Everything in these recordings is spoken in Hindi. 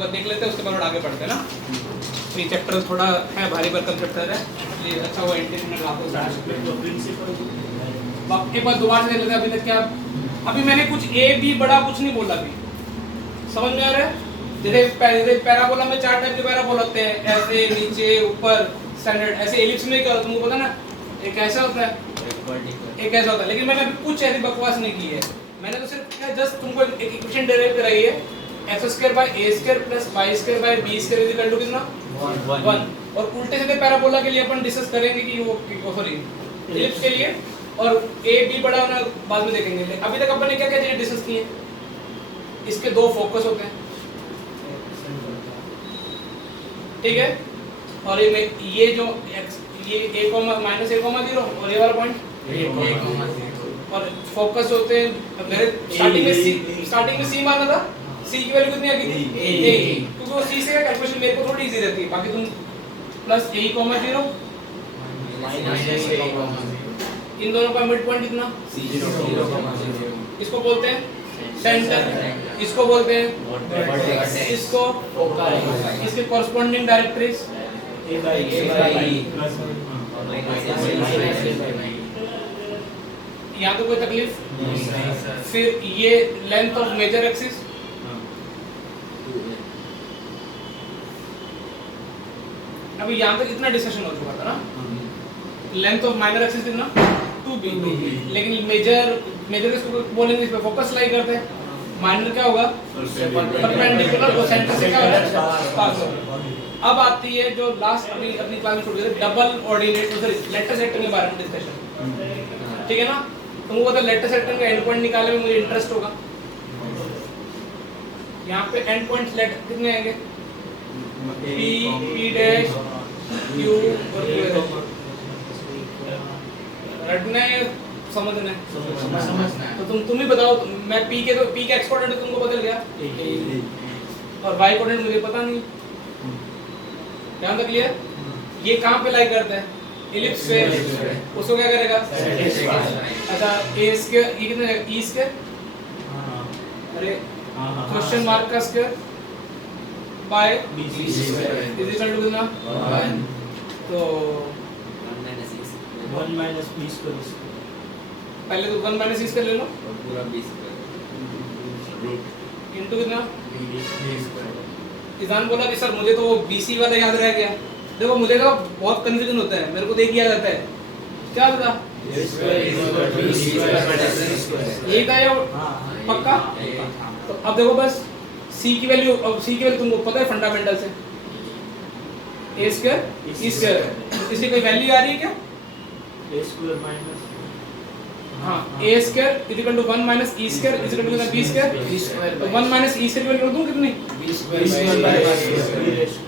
एक बार देख लेते हैं, उसके बाद आगे बढ़ते हैं ना। तो ये चैप्टर थोड़ा है भारी पर कंसेप्ट है, इसलिए अच्छा वो इंटीग्रेशन आपको एक बार दोबारा से देख लेते हैं। अभी तक क्या, अभी मैंने कुछ ए बी बड़ा कुछ नहीं बोला, अभी समझ में आ रहा है? जैसे पैराबोला में 4 टाइप के पैराबोला होते हैं, ऐसे, नीचे, ऊपर, स्टैंडर्ड। ऐसे एलिप्स में क्या होता है तुमको पता ना, एक ऐसा होता है, एक ऐसा होता है। लेकिन मैंने अभी कुछ ऐसी बकवास नहीं की है, मैंने तो सिर्फ जस्ट तुमको एक इक्वेशन डेराइव कराई है, x² by a² plus y² by b² equal to कितना 1। और उल्टे सीधे पैराबोला के लिए अपन डिस्कस करेंगे कि वो सॉरी एलिप्स के लिए, और a b बड़ा होना बाद में देखेंगे। अभी तक अपन ने क्या क्या चीजें डिस्कस की है? इसके 2 फोकस होते हैं, ठीक है, और ये जो ये a, -a, 0 और ये वाला पॉइंट और फोकस होते हैं। मेरे स्टार्टिंग में c माना था, c की वैल्यू कितनी आ गई? a, क्योंकि वो c से का कैलकुलेशन मेरे को थोड़ी इजी रहती है। बाकी तुम प्लस a, 0 इन दोनों का मिड पॉइंट कितना? इसको बोलते हैं सेंटर, इसको बोलते हैं इसको, इसके कॉरस्पॉन्डिंग डायरेक्ट्रिक्स यहाँ तो कोई तकलीफ? फिर ये लेंथ ऑफ मेजर एक्सिस, अभी यहाँ तक इतना डिस्कशन हो चुका था ना। लेंथ ऑफ माइनर एक्सिस कितना? 2b। लेकिन मेजर इसको बोलेंगे, इस पे फोकस लाई करते हैं। माइनर क्या होगा? परपेंडिकुलर, वो सेंटर से क्या होगा? पास होगा। अब आती है जो लास्ट अभी अपनी क्लास में छोड़ गए थे, डबल ऑर्डिनेट लेटर सेक्टर के बारे में डिस्कशन, ठीक है ना। तुमको पता है लेटर सेक्टर का एंड पॉइंट निकालने में मुझे इंटरेस्ट होगा। यहाँ पे एंड पॉइंट्स लेटर कितने आएंगे? p, p डैश, q और q। रटना है समझना है? तो तुम ही बताओ, मैं p के x कोऑर्डिनेट तुमको बदल गया और y कोऑर्डिनेट मुझे पता नहीं, ध्यान तक क्लियर? ये कहाँ पे लाई करता है? इलिप्स पे। उसको क्या करेगा? अच्छा a², ये कितना है? e², अरे क्वेश्चन मार्क का square by b² is equal to कितना? 1। तो 1 - b²। पहले तो 1 - e² ले लो पूरा b² इनटू कितना? इजान बोला कि सर मुझे तो वो BC वाला याद रह गया। देखो मुझे तो बहुत कंफ्यूजन होता है, मेरे को देख किया जाता है क्या होता? यही था या पक्का? तो अब देखो बस c की वैल्यू, अब c की वैल्यू तुमको पता है फंडामेंटल से, a² e², इसकी कोई वैल्यू आ रही है क्या? a² हाँ, a² equal to 1 - e² equal to b²। तो 1 - e² की वैल्यू दूं कितनी?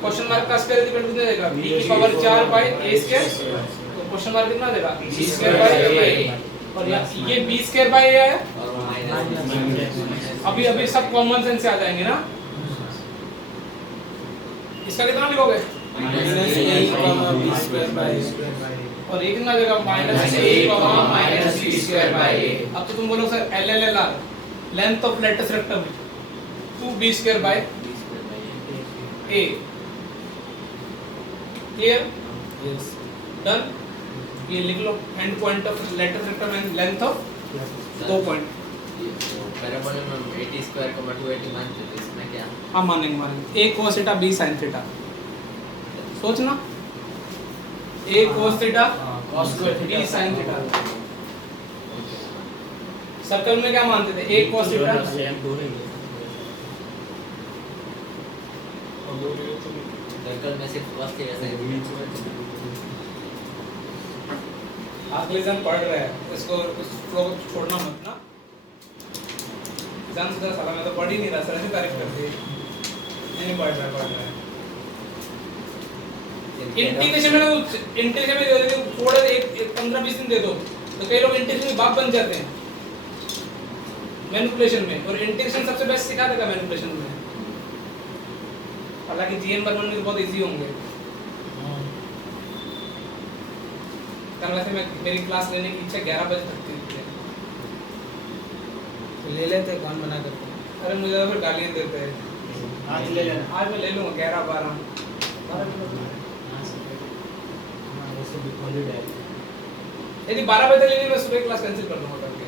क्वेश्चन मार्क का स्क्वायर इक्वल टू कितना देगा? b की पावर 4 बाय a²। तो क्वेश्चन मार्क कितना देगा? b² bye a। और ये b² बाय a है। अभी सब कॉमन सेंस से आ जाएंगे ना। इसका कितना लिखोगे? और ये कितना देगा? -a, -b² अब तो तुम बोलो sir LLLR, length of latus rectum 2b² by a। Clear? Yes. Done. ये लिख लो, end point of latus rectum end length of 2 point. Parabola में 80² 280 मान चुके, इसमें क्या? हाँ मानेंगे। a cos theta b sin theta, सोचना a cos theta b sin theta. Circle में क्या मानते थे? a cos थीटा सर्कल में सिर्फ cos थीटा sin। अगले एग्जाम पढ़ रहे हैं, इसको फ्लो छोड़ना मत ना। एग्जाम से साला मैं तो पढ़ ही नहीं रहा, सर ऐसे तारीफ करते नहीं पढ़ रहा है। इंटीग्रेशन में थोड़ा 15-20 दिन दे दो तो कई लोग इंटीग्रेशन के बाप बन जाते हैं मैनिपुलेशन में, और इंटीग्रेशन सबसे बेस्ट सिखा देगा मैनिपुलेशन में। हालांकि जीएन बर्मन में बहुत इजी होंगे। कल वैसे मैं मेरी क्लास लेने की इच्छा 11 बजे तक थी, ले लेते, कौन मना करता है? अरे मुझे तो फिर गालियां देते हैं। आज ले लेना। आज मैं ले लूंगा 11 12 वैसे भी हॉलीडे है। यदि 12 बजे लेनी मैं सुबह क्लास कैंसिल कर दूंगा करके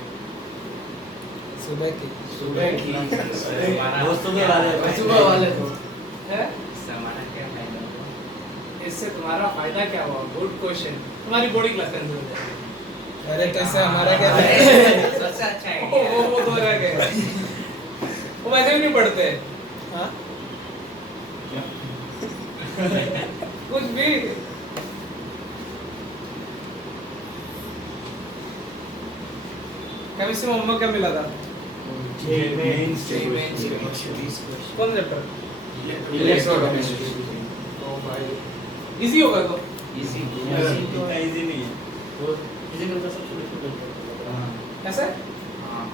सुबह की सुबह की दोस्तों के वाले सुबह वाले तो है समाना क्या फायदा हुआ? इससे तुम्हारा फायदा क्या हुआ गुड क्वेश्चन तुम्हारी बॉडी क्लास कैंसिल हो जाएगी अरे कैसे हमारा क्या सबसे अच्छा है वो दो रह गए वो वैसे भी नहीं पढ़ते हाँ कुछ भी केमिस्ट्री में होमवर्क क्या मिला था कौन चैप्टर इलेक्ट्रोकेमिस्ट्री इजी होगा तो इजी इजी नहीं है और फिजिकल का सबसे डिफिकल्ट है। ऐसा हां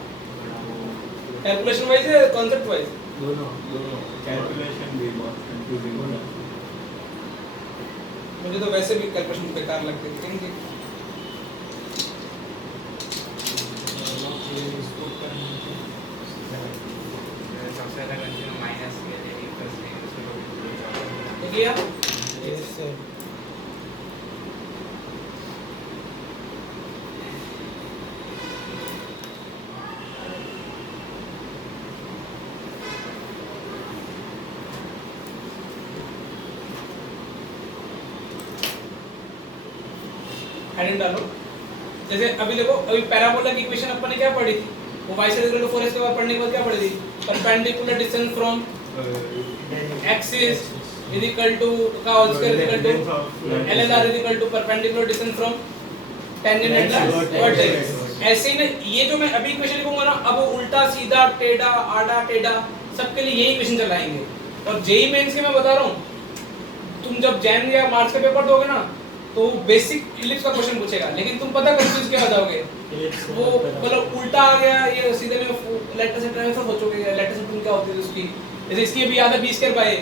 कैलकुलेशन वाइज है कांसेप्ट वाइज दोनों कैलकुलेशन भी बहुत कंफ्यूजिंग होता है मुझे तो वैसे भी कैलकुलेशन बेकार लगते हैं लेकिन सबसे ज्यादा कंफ्यूजन माइनस के लिए प्लस के उसको हो गया इससे हेडिंग डालो जैसे अभी देखो अभी पैराबोला की इक्वेशन अपन ने क्या पढ़ी थी वो y से इक्वल टू 4x के बाद पढ़ने के बाद क्या पढ़ी थी perpendicular distance from axis is equal to का whole square is equal to LLR is equal to perpendicular distance from tangent and vertex ऐसे ही ना ये जो मैं अभी इक्वेशन लिखूंगा ना अब वो उल्टा सीधा टेढ़ा आड़ा टेढ़ा सबके लिए यही इक्वेशन चलाएंगे और जेई मेंस के मैं बता रहा हूं तुम जब जैन या मार्च का पेपर दोगे ना तो बेसिक इलिप्स का क्वेश्चन पूछेगा लेकिन तुम पता कंफ्यूज क्या हो जाओगे वो मतलब उल्टा आ गया ये सीधे में लेटर से ट्रांसफर सोचोगे लेटर से तुम क्या होती है उसकी जैसे इसकी अभी याद है b स्क्वायर बाय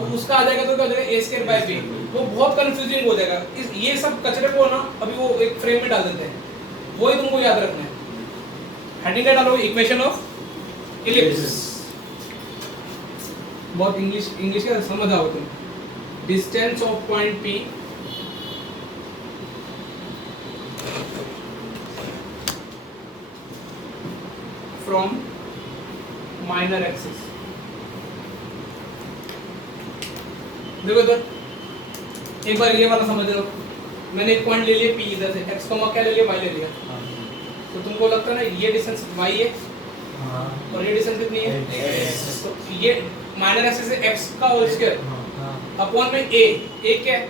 अब उसका आ जाएगा तो क्या हो जाएगा a स्क्वायर बाय b वो बहुत कंफ्यूजिंग हो जाएगा इस ये सब कचरे को ना अभी वो एक फ्रेम में डाल देते हैं वो ही तुमको याद रखना है हेडिंग का डालो इक्वेशन ऑफ इलिप्स बहुत इंग्लिश का समझ आओ तुम distance of point p from minor axis देखो इधर एक बार ये वाला समझ लो मैंने एक पॉइंट ले लिया p इधर से x क्या ले लिया y ले लिया तो तुमको लगता है ना ये डिस्टेंस y है और ये डिस्टेंस कितनी है तो ये माइनर एक्सिस से x का होल स्क्वायर अपॉन में a क्या है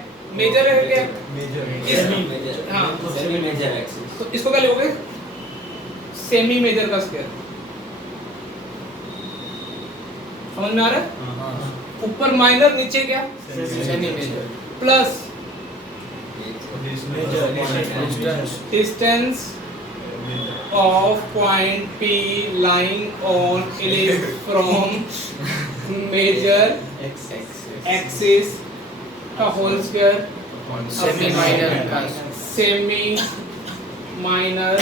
मेजर है क्या मेजर हां सेमी मेजर एक्सिस तो इसको क्या लिखोगे सेमी मेजर का स्क्वायर समझ में आ रहा है ऊपर माइनर नीचे क्या semi major plus major distance of point P lying on ellipse from major axis का whole square सेमी माइनर का सेमी माइनर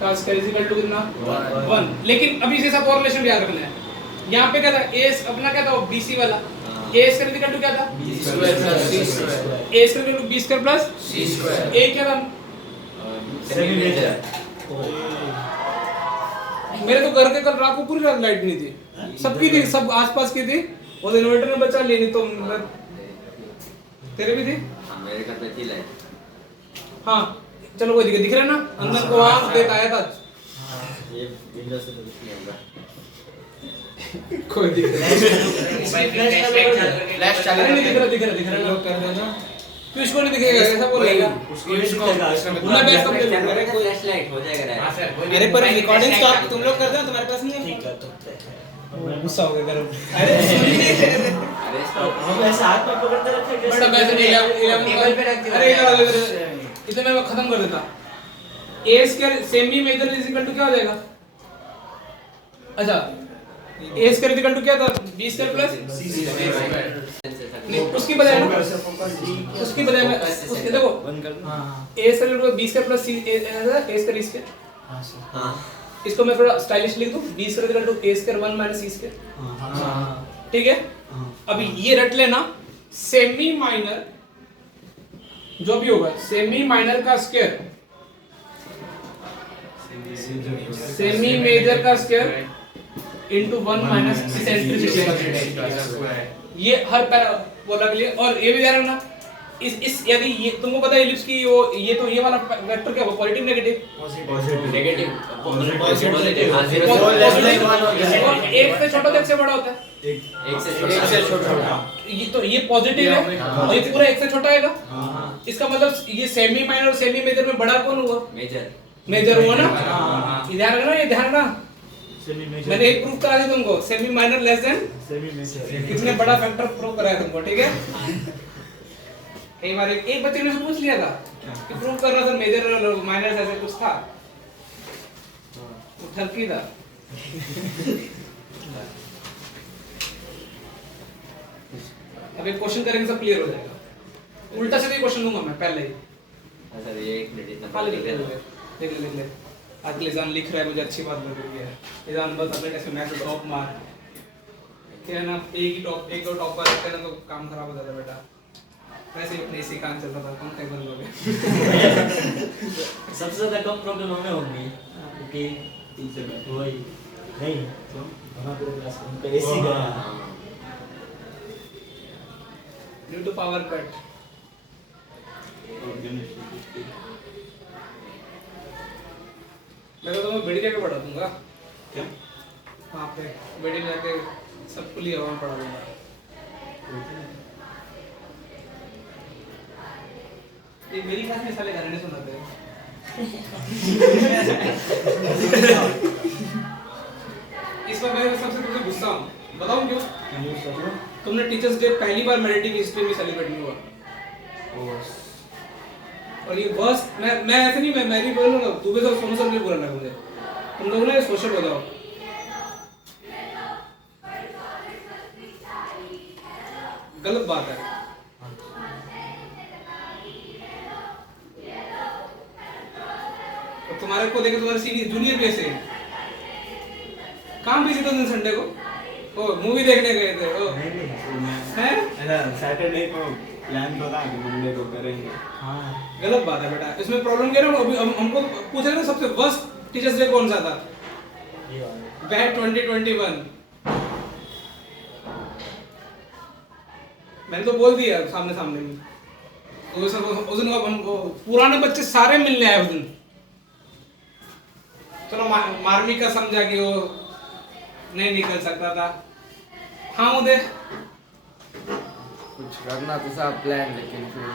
का स्क्वायर इज इक्वल टू कितना 1 लेकिन अभी से सब और रिलेशन याद रखना है यहाँ पे क्या था a अपना क्या था वो BC वाला a square is equal to क्या था b square plus c square a square equal to b square plus c square a क्या था सेमी मेजर मेरे तो घर के कल रात को पूरी रात लाइट नहीं थी सबकी थी सब आसपास की थी और इन्वर्टर ने बचा ली नहीं तो तेरे भी थी हां मेरे का तो चिल है हाँ चलो कोई दिख रहा है ना अंदर को वहां देख आया था ये विंडो से तो कुछ नहीं होगा कोई दिख फ्लैश अरे नहीं दिख रहा लोग कर देना किसको नहीं दिखेगा ऐसा बोलेगा उसको भी दिखेगा मैं बैक कब ले लूंगा अरे कोई फ्लैश लाइट हो जाएगा हां सर अरे पर रिकॉर्डिंग स्टॉप तुम लोग कर दो तुम्हारे पास नहीं है ठीक है तो गुस्सा हो गया करो अरे अरे स्टॉप हम ऐसे हाथ में पकड़ते रखे कैसे बड़ा वैसे नहीं 11 पे रख दिया। अरे इधर मैं खत्म कर देता a square semi major is equal to क्या हो जाएगा अच्छा a square is equal to क्या था b square plus c square नहीं उसकी बजाय ना उसकी बजाय मैं उसके देखो हां a square equal to b square plus c a square is square हां सर हां इसको मैं थोड़ा स्टाइलिश लिख दूं b square equal to a square 1 minus c square हां ठीक है, अभी ये रट लेना, सेमी माइनर जो भी होगा, सेमी माइनर का स्क्वायर सेमी मेजर का स्क्वायर इनटू 1 माइनस इसेंट्रिसिटी, ये हर पैराबोला के लिए। और ये भी ध्यान रखना, इस यदि ये तुमको पता है इलिप्स की ये तो ये वाला वेक्टर क्या होगा, positive negative, negative Positive. Positive हाँ, Positive. 0 Less than positive, one हो गया। और एक से छोटा तो एक से बड़ा होता है, एक से एक से छोटा। ये तो ये पॉजिटिव है और ये पूरा एक से छोटा आएगा, हाँ इसका मतलब ये सेमी माइनर और सेमी मेजर में बड़ा कौन हुआ, मेजर मेजर हुआ ना। ये ध्यान रखना, ये ध्यान रखना, सेमी मेजर मैंने एक प्रूफ करा दिया तुमको, semi minor less than semi major कितने बड़ा फैक्टर प्रूव कराया तुमको, ठीक है। कई बार एक बच्चे ने से पूछ लिया था कि प्रूव कर रहा था मेजर और माइनर ऐसे कुछ था, वो ठरकी था। अब एक क्वेश्चन करेंगे सब क्लियर हो जाएगा, उल्टा सीधा क्वेश्चन दूंगा मैं पहले ही। अच्छा ये एक मिनट इतना हाँ, लिख ले देख ले। आज लिजान लिख रहा है, मुझे अच्छी बात लग रही है। लिजान बस अपने टेस्ट में मैथ टॉप मार, क्या है ना, एक दो टॉप पर रखते हैं ना तो काम खराब हो जाता है बेटा। वैसे ही अपने इसी काम चल रहा था, कौन कई बार लोगे। सबसे ज्यादा कम प्रॉब्लम हमें होगी क्योंकि वही नहीं तो हमारा पूरा क्लास उनका एसी गया ड्यू टू पावर कट। मैं तो तुम्हें बेड़ी जाके पढ़ा दूंगा, क्या वहाँ पे बेड़ी में जाके सबको लिए वहाँ पढ़ा दूंगा। ये मेरी क्लास में साले गाने सुनाते हैं। इस बार मैं सबसे तुझे गुस्सा हूँ, बताऊँ क्यों? तुमने टीचर्स डे पहली बार मेडिटिव हिस्ट्री में सेलिब्रेट नहीं हुआ, और ये बस मैं ऐसे नहीं, मैं भी बोलूँगा, तू भी सब सोनू सर ने बुरा लगा मुझे। तुम लोग ना सोशल हो जाओ, गलत बात है। और तुम्हारे को देखे तुम्हारे सीनियर जूनियर भी ऐसे हैं। कहाँ बिजी थे तुम संडे को? ओ मूवी देखने गए थे। ओ हैं? सैटरडे को प्लान तो था कि मंडे को करेंगे। हाँ गलत बात है बेटा, इसमें प्रॉब्लम क्या है ना, अभी हमको पूछ रहे ना सबसे वर्स्ट टीचर्स डे कौन सा था? ये वाला बैड 2021। मैंने तो बोल दिया सामने सामने में। तो उस दिन हम पुराने बच्चे सारे मिलने आए उस दिन। चलो मार्मी का समझा कि वो नहीं निकल सकता था। हाँ उदय, कुछ करना तो था प्लान, लेकिन फिर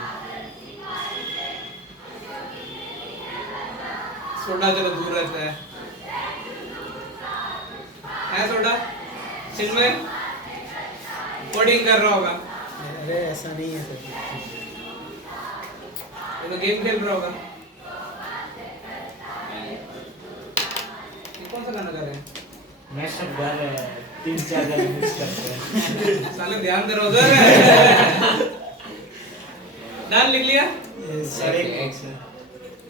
सोडा चलो दूर रहता है सोडा। चिन्मय कोडिंग कर रहा होगा, अरे ऐसा नहीं है सर। ये तो गेम खेल रहा होगा। ये कौन सा गाना गा रहे हैं? मैशअप गा रहे हैं, 3-4 गाने मिक्स करते हैं। साले ध्यान दे रहा उधर। डाल लिख लिया।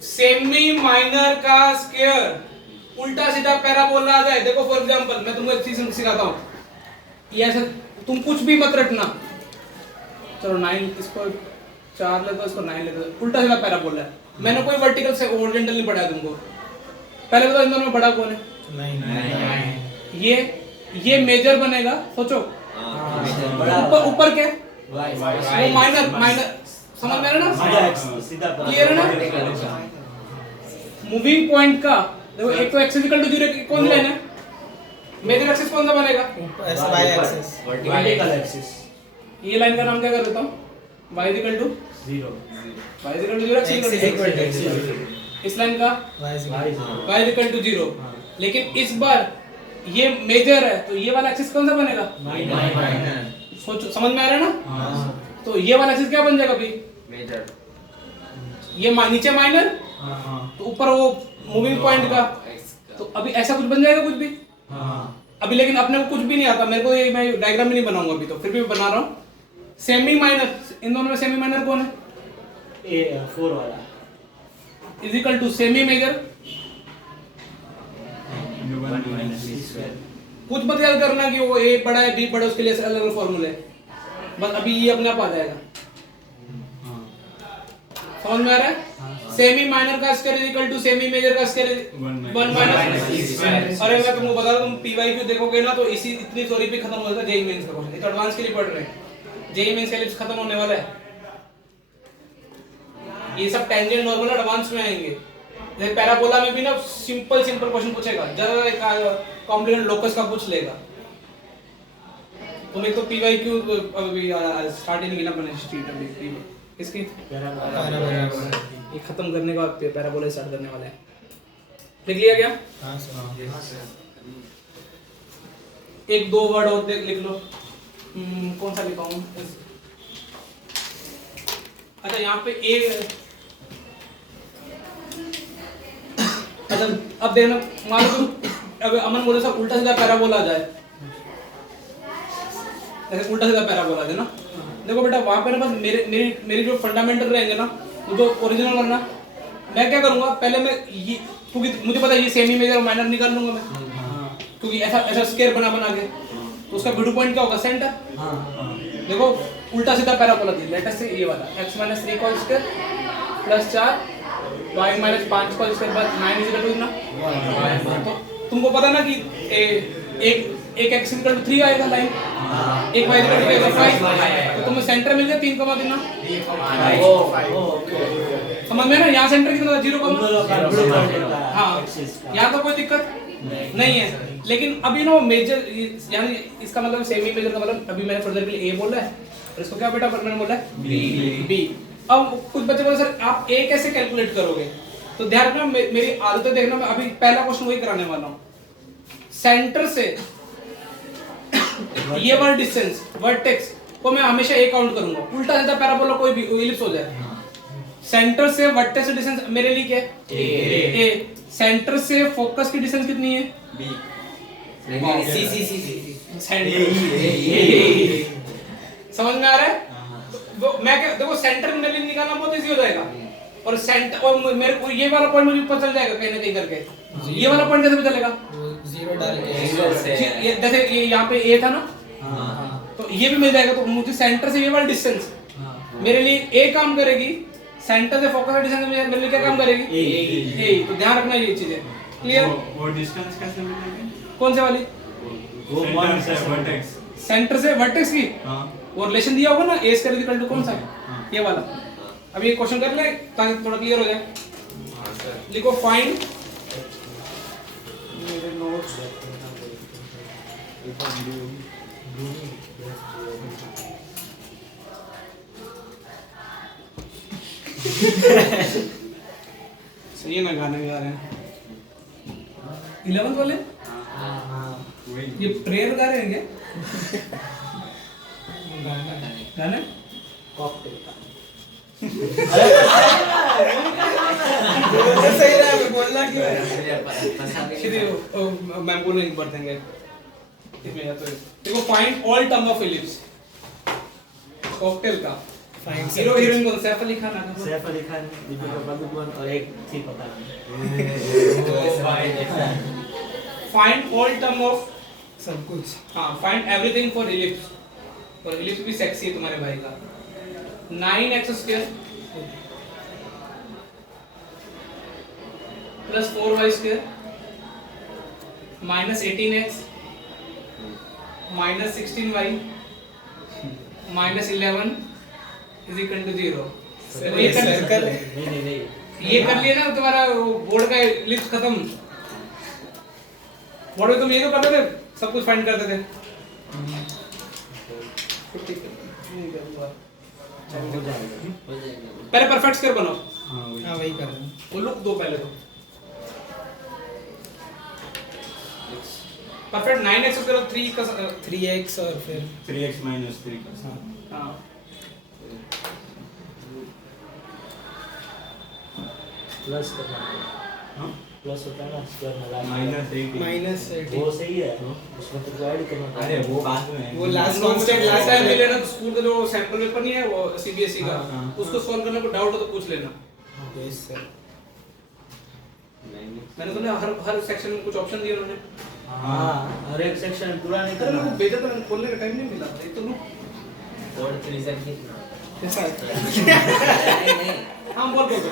सेमी माइनर का स्क्वायर उल्टा सीधा पैराबोला आ जाए। देखो फॉर एग्जांपल मैं तुमको एक चीज सिखाता हूँ, ये ऐसे तुम कुछ भी मत रटना। चलो 9 इसको 4 ले दो, इसको 9 ले दो, उल्टा सीधा पैराबोला है। मैंने कोई वर्टिकल से हॉरिजॉन्टल नहीं पढ़ाया तुमको। पहले बताओ इन दोनों में बड़ा कौन है? ये मेजर बनेगा, सोचो। ऊपर क्या है? वो माइनर समझ में आ रहा है ना? सीधा क्लियर है ना? मूविंग पॉइंट का देखो, एक तो x = 0 कौन सी लाइन है? मेजर एक्सिस कौन सा बनेगा? y axis. वर्टिकल एक्सिस ये लाइन का नाम क्या कर देता हूँ? y = 0 0 इस लाइन का y = 0। लेकिन इस बार ये मेजर है तो ये वाला एक्सिस कौन सा बनेगा? सोचो, समझ में आ रहा है ना? तो ये वाला एक्सिस क्या बन जाएगा अभी? मेजर। ये नीचे माइनर, तो ऊपर वो मूविंग पॉइंट का। तो अभी ऐसा कुछ बन जाएगा कुछ भी? अभी लेकिन अपने को कुछ भी नहीं आता मेरे को, ये मैं डायग्राम भी नहीं बनाऊंगा अभी, तो फिर भी बना रहा हूँ। सेमी माइनर, इन दोनों में सेमी माइनर कौन है? 4 वाला = सेमी मेजर कुछ मत याद करना कि वो ए बड़ा है बी बड़ा है, उसके लिए अलग अलग फॉर्मूले है, बस अभी ये अपने आप आ जाएगा। समझ में आ रहा है? सेमी माइनर का square is equal to semi major का स्क्वायर 1 माइनस। अरे मैं तुमको बता रहा हूं, तुम पीवाईक्यू देखोगे ना तो इसी इतनी थ्योरी पे खत्म हो जाएगा जेईई मेंस का क्वेश्चन। ये एडवांस के लिए पढ़ रहे हैं, जेईई मेंस का एलिप्स खत्म होने वाला है। ये सब टेंजेंट नॉर्मल एडवांस में आएंगे। जैसे पैराबोला में भी ना सिंपल क्वेश्चन पूछेगा, ज्यादा कॉम्प्लिकेटेड लोकस का पूछ लेगा। तुम एक तो पीवाईक्यू अभी स्टार्ट ही नहीं किया मैंने स्ट्रीट अभी इसकी ये खत्म करने का पैराबोला स्टार्ट करने वाला है। लिख लिया क्या? हाँ सर। एक दो वर्ड और लिख लो। कौन सा लिखाऊं? अच्छा यहाँ पे एक, अच्छा अब देखना, मान लो अब अमन बोले सब उल्टा सीधा पैराबोला आ जाए, ऐसे उल्टा सीधा पैराबोला आ जाए ना। देखो बेटा वहां पे ना बस मेरी जो फंडामेंटल रहेंगे ना वो जो ओरिजिनल करना, मैं क्या करूंगा पहले मैं ये, क्योंकि मुझे पता है ये सेमी मेजर और माइनर निकाल लूंगा मैं, क्योंकि ऐसा स्क्वायर बना के तो उसका मिड पॉइंट क्या होगा? सेंटर। देखो उल्टा सीधा पैराबोला दी, लेट अस से ये वाला x - 3 का स्क्वायर प्लस 4 y - 5 का स्क्वायर बाद 9 इज इक्वल टू ना। तो तुमको पता ना कि एक x इक्वल टू 3 आएगा लाइन, एक y इक्वल टू 5, तो तुम्हें सेंटर मिल गया 3 कितना? समझ में ना? यहाँ सेंटर कितना था? 0, हाँ यहाँ तो कोई दिक्कत नहीं है। लेकिन अभी ना मेजर यानी इसका मतलब सेमी मेजर का मतलब अभी मैंने फर्दर के लिए ए बोला है और इसको क्या बेटा मैंने बोला है बी। अब कुछ बच्चे बोले सर आप ए कैसे कैलकुलेट करोगे? तो ध्यान रखना, मेरी आदतें देखना, मैं अभी पहला क्वेश्चन वही कराने वाला हूँ। सेंटर से ये वाला डिस्टेंस वर्टेक्स को मैं हमेशा ए काउंट करूंगा, उल्टा सीधा पैराबोला कोई भी इलिप्स हो जाए। सेंटर से वर्टेक्स की डिस्टेंस मेरे लिए क्या है? ए। सेंटर से फोकस की डिस्टेंस कितनी है? बी। समझ में आ रहा है? वो मैं क्या देखो सेंटर मेरे लिए निकालना बहुत इजी हो जाएगा, और सेंटर और मेरे को ये वाला पॉइंट मुझे पता चल जाएगा कहीं ना कहीं करके। ये वाला पॉइंट कैसे पता चलेगा? 0 डाल के ये जैसे ये यहाँ पे ए था ना, तो ये भी मिल जाएगा। तो मुझे सेंटर से ये वाला डिस्टेंस मेरे लिए ए काम करेगी, सेंटर से फोकस का डिस्टेंस मेरे लिए क्या काम करेगी? ए। तो ध्यान रखना ये चीजें क्लियर। वो डिस्टेंस कैसे मिलेगी? कौन से वाली? वो सेंटर से वर्टेक्स। सेंटर से वर्टेक्स की हां वो रिलेशन दिया होगा ना, ए स्क्वायर इक्वल टू कौन सा है? ये वाला। अब ये क्वेश्चन कर ले ताकि थोड़ा क्लियर हो जाए। हां सर। लिखो फाइंड मेरे नोट्स सही है ना, गाने गा रहे हैं 11th वाले। वही ये प्रेयर गा रहे हैं क्या? गाने सही रहा है बोलना क्यों? सीधे मैं बोलेंगे पढ़ देंगे इसमें या तो देखो find all term of ellipse cocktail का फाइंड हीरो हीरोइन कौन? सैफ अली खान आना सैफ अली खान, दीपिका पादुकोण और एक थी पता नहीं। फाइंड ऑल टर्म ऑफ, सब कुछ। हाँ फाइंड एवरीथिंग फॉर इलिप्स, और इलिप्स भी सेक्सी है तुम्हारे भाई का। 9x² plus 4y² minus 18x minus 16y minus 11 is equal to 0। ये कर सर्कल है। नहीं ये कर लिया ना तुम्हारा बोर्ड का इलिप्स खत्म। बोर्ड में तुम ये तो करते थे, सब कुछ फाइंड करते थे। हो जाएगा। हो जाएगा। पहले परफेक्ट स्क्वायर बनाओ, हाँ वही कर रहे हैं। वो लुक दो पहले तो। परफेक्ट 9x करो 3 का 3x और फिर 3x - 3 का। हां प्लस करना हां प्लस होता है ना स्क्वायर में लाइन -18 वो सही है उसमें तो ऐड करना पड़ता अरे है। वो बाद में है। वो last constant constant last time मिले ना तो स्कूल का जो सैंपल पेपर नहीं है वो सीबीएसई का, हाँ, हाँ। उसको सॉल्व करने को डाउट हो तो पूछ लेना। Yes sir. मैंने तुम्हें हर सेक्शन में कुछ ऑप्शन दिए उन्होंने। हाँ और एक सेक्शन पूरा नहीं अरे मेरे को करना भेजा था, खोलने का टाइम नहीं मिला एक तो लुक और रीजन कितना कैसा है नहीं नहीं हाँ बोल बेटा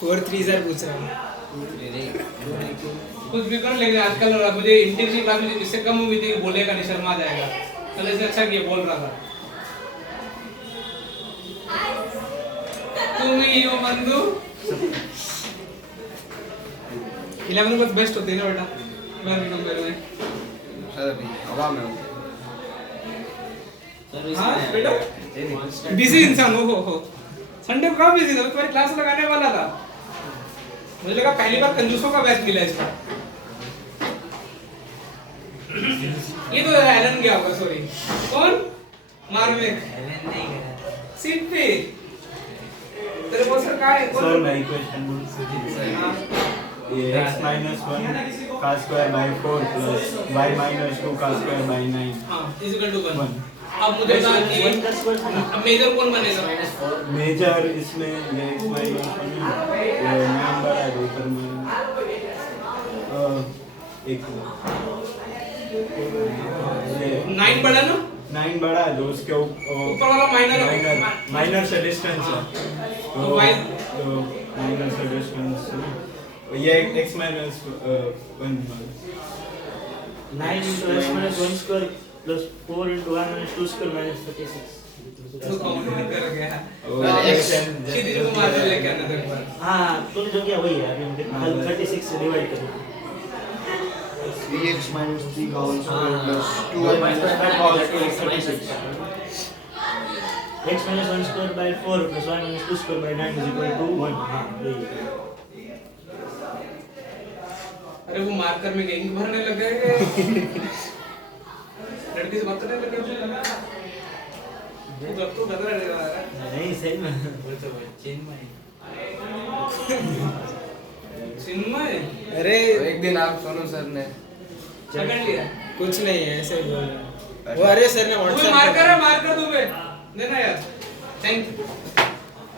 बोल 4 3 सर पूछ रहा हूँ नहीं कुछ भी कर, लेकिन आजकल मुझे इंटरव्यू क्लास में इससे कम उम्मीद थी कि बोलेगा नहीं, शर्मा जाएगा, चलो इससे अच्छा किया बोल रहा था। तुम ही हो बंधु। 11 बस बेस्ट होती है ना बेटा, 12 नंबर में। सर अभी हवा में हूँ। हाँ बेटा बिजी इंसान हो संडे को कहाँ बिजी था, तुम्हारी क्लास लगाने वाला था, मुझे लगा पहली बार कंजूसों का बैच मिला इसका। ये तो एलन गया होगा, सॉरी कौन मार्वेक सीट पे तेरे को सर कहाँ है सर मैं इक्वेशन हाँ ये x minus 1 का square bye 4 plus y minus 2 का स्क्वायर बाय 9 हाँ इक्वल टू 1। 1 अब मुझे बता कि अब मेजर कौन बनेगा? मेजर इसमें ये x minus 1 ये नंबर है ऊपर में एक 9 बड़ा ना, 9 बड़ा है जो उसके ऊपर वाला माइनर माइनर से डिस्टेंस है तो y तो माइनर से डिस्टेंस ये x minus 1 9 into x minus 1 square plus 4 into 1 minus 2 square minus 36 तो काउंट कर गया है। और सीधी को मार के लेके आना था एक बार। हाँ तूने जो किया वही है अभी हम 36 से डिवाइड करें 3x minus 3 का whole square हाँ। plus 2y minus 5 का whole square is 36. x minus 1 square by 4 plus y minus 2 square by 9 is equal to 1 हाँ यही अरे वो मार्कर में इंक भरने लग गए लड़की से बात करने लग गए तो गदर रहेगा नहीं सही में चिन्मय अरे तो एक दिन आप सोनू सर ने सेकंड लिया कुछ नहीं है ऐसे ही बोल रहा है वो। अरे सर ने तुम्हें व्हाट्सएप मार्कर है, मार्कर तुम्हें देना यार, थैंक यू।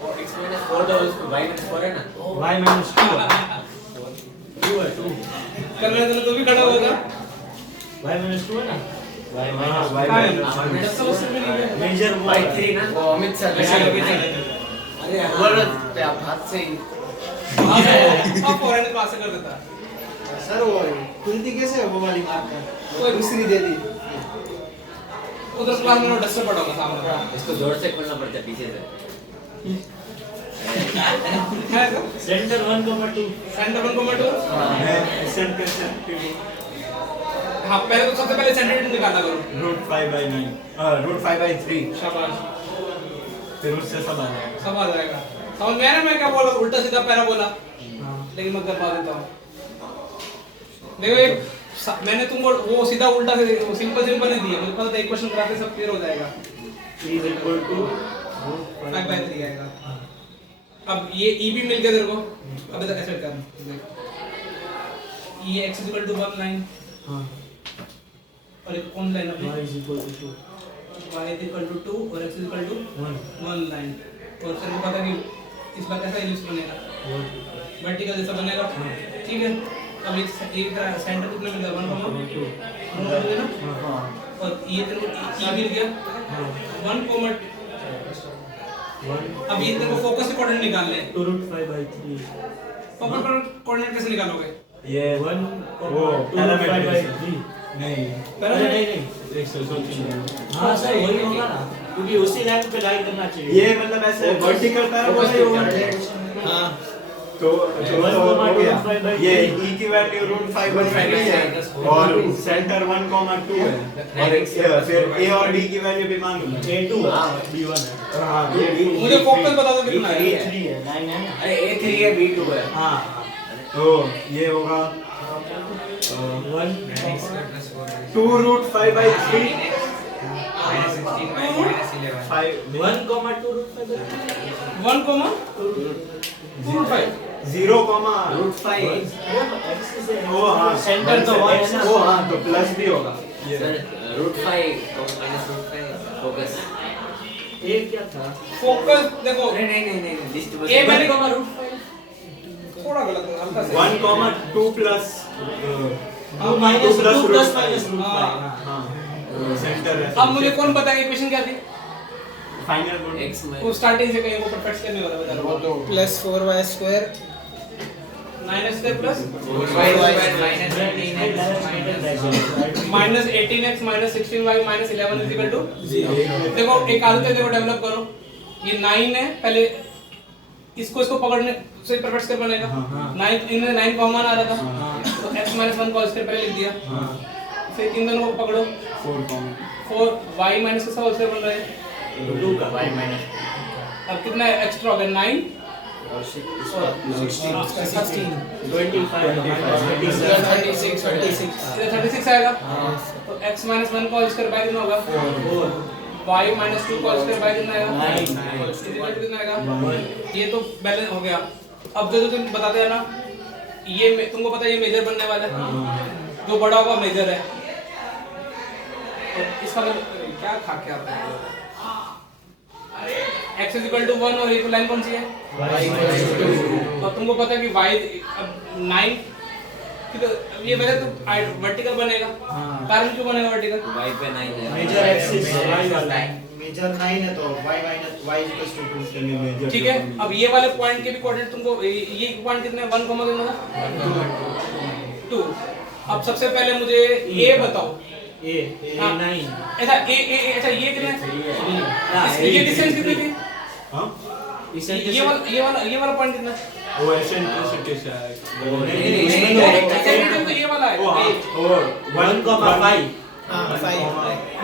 और x minus 4 तो उसको y minus 4 है ना y minus 2 है 2 करने देना तो भी खड़ा होगा y minus 2 है ना y दस समझ में नहीं है मेजर by 3 ना वो अमित सर ने अरे बोल पे आप हाथ से ही अब फौरन पास कर देता सर वो खुलती कैसे है वो वाली मार्कर वो दूसरी दे दी उधर क्लास में डस्टर पड़ा होगा सामने इसको जोर से खोलना पड़ता है पीछे से है तो सेंटर 1,2 सेंटर 1,2 सेंटर हाँ पहले तो सबसे पहले सेंटर निकालना करो रूट 5 by 9 रूट 5 by 3 शाबाश फिर उससे सब आ जाएगा सब आ जाएगा। समझ में आया ना मैं क्या बोला, उल्टा सीधा पैरा बोला लेकिन मैं करवा देता हूँ। देखो एक मैंने तुमको वो सीधा उल्टा से सिंपल सिंपल नहीं दिया, मुझे पता था एक क्वेश्चन कराते सब क्लियर हो जाएगा। 3 is equal to 5/3 आएगा। अब ये e भी मिल गया तेरे को, अभी तक ऐसे कर ये x = 1 लाइन हाँ और एक कौन लाइन अपनी y is equal to 2 y = 2 और x = 1 लाइन। और तेरे को पता कि इस बार कैसा इलिप्स बनेगा, वर्टिकल जैसा बनेगा, ठीक है। अब एक सेंटर कितना मिल गया 1,2 ना, और ये तेरे को e मिल गया 1, अब ये तेरे को फोकस से कोऑर्डिनेट निकालने हैं। 2 root 5 by 3 फोकस कोऑर्डिनेट कैसे निकालोगे? ये 1, वो 2 root 5 by 3 नहीं अरे नहीं एक सौ सोचिए हाँ सर वही होगा ना क्योंकि उसी लाइन पे लाइन करना चाहिए ये मतलब ऐसे वर्टिकल पैराबोला ही होगा हाँ तो हो गया ये e की वैल्यू रूट 5 by 3 है और सेंटर 1,2 है और फिर a और b की वैल्यू भी मालूम है A2 B1 है हाँ ये मुझे फोकस बता दो कितना है। B3 है 9 है ना अरे A3 है B2 है हाँ तो ये होगा 1 2 root 5 by 3 5 1, 2 root 5 by 1, 0, root 5 ओ हाँ सेंटर तो 1 है ना ओ हाँ तो प्लस भी होगा ये sir root 5 minus root 5 focus A क्या था फोकस देखो अरे नहीं लिस्ट A मैंने रूट 5 थोड़ा गलत है, हल्का से 1, 2 plus 2 minus 2 plus minus root हाँ। 5 हाँ सेंटर है अब मुझे कौन बताएगा इक्वेशन क्या थी? फाइनल रूट x वो स्टार्टिंग से कहीं वो परफेक्ट करने वाला बता रहा हूँ। Plus 4y square 9x square plus minus 18x minus 18x minus 16y minus 11 is equal to 0। देखो एक आदत है, देखो डेवलप करो। ये 9 है, पहले इसको पकड़ने से परफेक्ट स्क्वायर बनेगा। 9 इनमें 9 कॉमन आ रहा था, तो x माइनस 1 को स्क्वायर पहले लिख दिया। फिर इन दोनों को पकड़ो, 4 y माइनस का होल स्क्वायर बन रहा है 2 का y minus अब कितना एक्स्ट्रा हो गया 9 और 6 16 36 आएगा। तो x माइनस 1 का होल स्क्वायर बाय कितना होगा 4 y माइनस 2 का होल स्क्वायर बाय कितना आएगा 9 कितना आएगा। ये तो बैलेंस हो गया। अब जो तुम बताते हैं ना, ये तुमको पता है ये मेजर बनने वाला है, जो बड़ा होगा मेजर है। तो इसका मतलब क्या खा के आता है x इज इक्वल टू 1 और ये लाइन कौन सी है और तुमको पता है कि y अब 9 तो ये वैसे तो वर्टिकल बनेगा। कारण क्यों बनेगा वर्टिकल? y पे 9 है मेजर एक्सिस y वाला मेजर 9 है तो y minus y equals to 2 ठीक है। अब ये वाले पॉइंट के भी कोऑर्डिनेट तुमको ये पॉइंट कितने 1, कितना होगा 2। अब सबसे पहले मुझे a बताओ। a 9 ऐसा अच्छा ये कितना है? ये डिस्टेंस कितनी थी? हाँ ये वाला पॉइंट कितना है? वो एसेंट्रिसिटी से है तो ये वाला है वो हाँ ये। वो 1,5 हाँ 5